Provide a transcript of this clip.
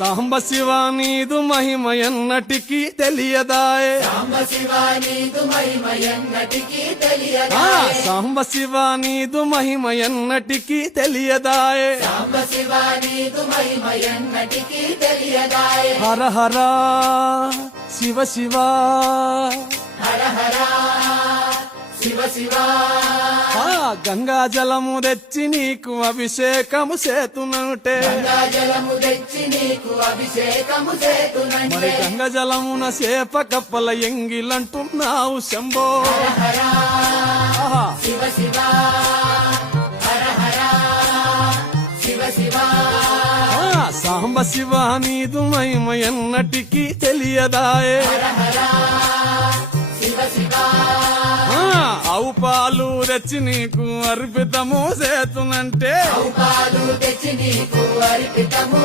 సాంబ శివ నీదు మహిమ ఎన్నటికీ తెలియదాయే సాంబ శివ నీదు మహిమ ఎన్నటికీ ఆ తెలియదాయే సాంబ శివ నీదు మహిమ ఎన్నటికీ తెలియదాయే సాంబ శివ నీదు మహిమ ఎన్నటికీ తెలియదాయే హర హర శివ శివ హర హర శివ శివ ఆ గంగా జలము తెచ్చి నీకు అభిషేకము చేతునంటే గంగా జలము తెచ్చి నీకు అభిషేకము మరి చేతునంటే గంగ జలమున సేప కప్పల ఎంగిలంటున్నావు శంభో హర ఆహా. శివ శివ హర హర శివ శివ ఆ సాంబ శివ నీదు మహిమ ఎన్నటికీ తెలియదాయే హర హర శివ శివ ఆ ఆవు పాలు తెచ్చి నీకు అర్పితము చేతునంటే పాలు తెచ్చి నీకు అర్పితము